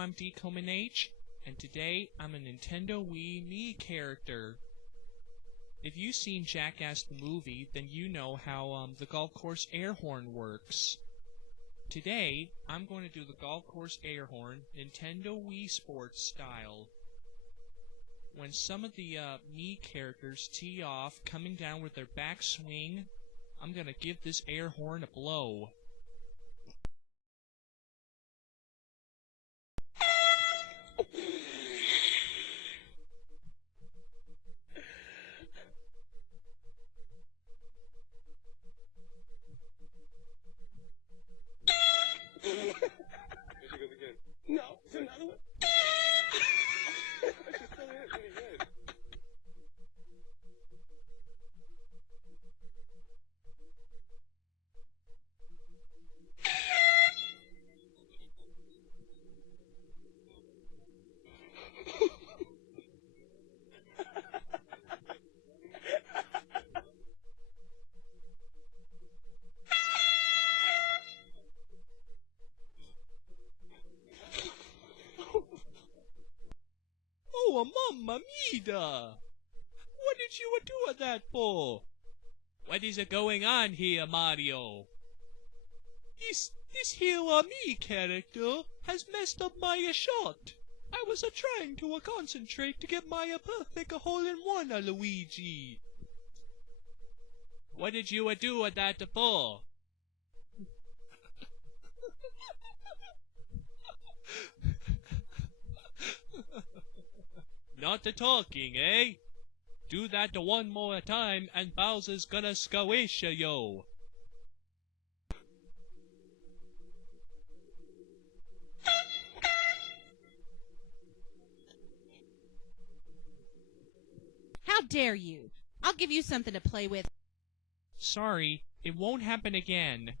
I'm DComanH, and today I'm a Nintendo Wii Me character. If you've seen Jackass the movie, then you know how the golf course air horn works. Today, I'm going to do the golf course air horn Nintendo Wii Sports style. When some of the me characters tee off, coming down with their backswing, I'm going to give this air horn a blow. There she goes again. No, it's another one. She's still in it pretty good. Oh, mamma mia! What did you do that for? What is going on here, Mario? This here me character has messed up my shot. I was trying to concentrate to get my perfect hole-in-one, Luigi. What did you do that for? Not talking, eh? Do that one more time and Bowser's gonna squish you. How dare you? I'll give you something to play with. Sorry, it won't happen again.